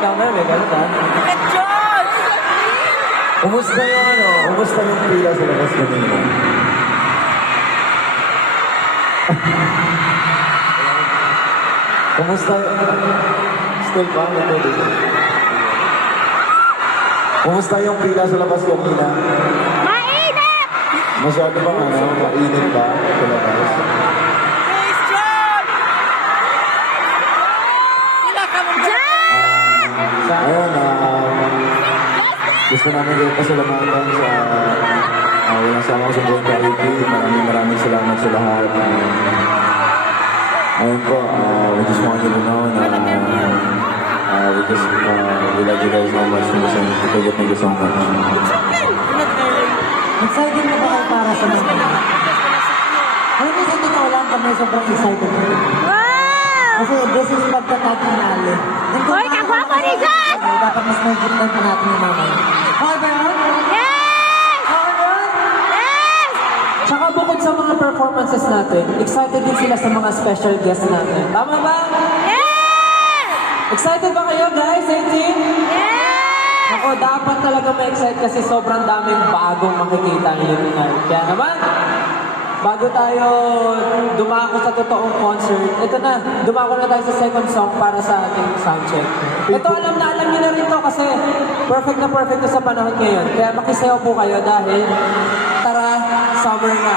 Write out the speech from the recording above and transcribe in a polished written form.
counter, may ganun ha. Kumusta yung ano? Kumusta yung pila sa labas kanina? Kumusta? Still ba? Kumusta yung pila sa labas kanina? Mainit! Masyado bang ano? Mainit ba sa labas? Ayun, gusto namin din pasalamatan sa walang sama sa buong charity. Maraming salamat sa lahat. Ayun po, we just want you to know na we love you guys so much. Thank you so much. Excited na ba kayo para sa mga? Alam mo, sa totoo lang kami sobrang excited. Wow! Kasi this is pagkatatinali. Hoy, kagwapo ni Josh! Dapat mas may gitnan pa natin yung mamay. Okay ba yun? Yes! Okay ba yun? Yes! Tsaka bukod sa mga performances natin, excited din sila sa mga special guests natin. Tama ba? Yes! Excited ba kayo guys, 18? Yes! Ako, dapat talaga ma-excite kasi sobrang daming bagong makikita ngayon tonight. Kaya naman, bago tayo dumako sa totoong concert, ito na, dumako na tayo sa second song para sa ating soundcheck. Ito, alam niyo na rin to kasi perfect na perfect to sa panahon ngayon. Kaya makisayaw po kayo dahil tara, summer na.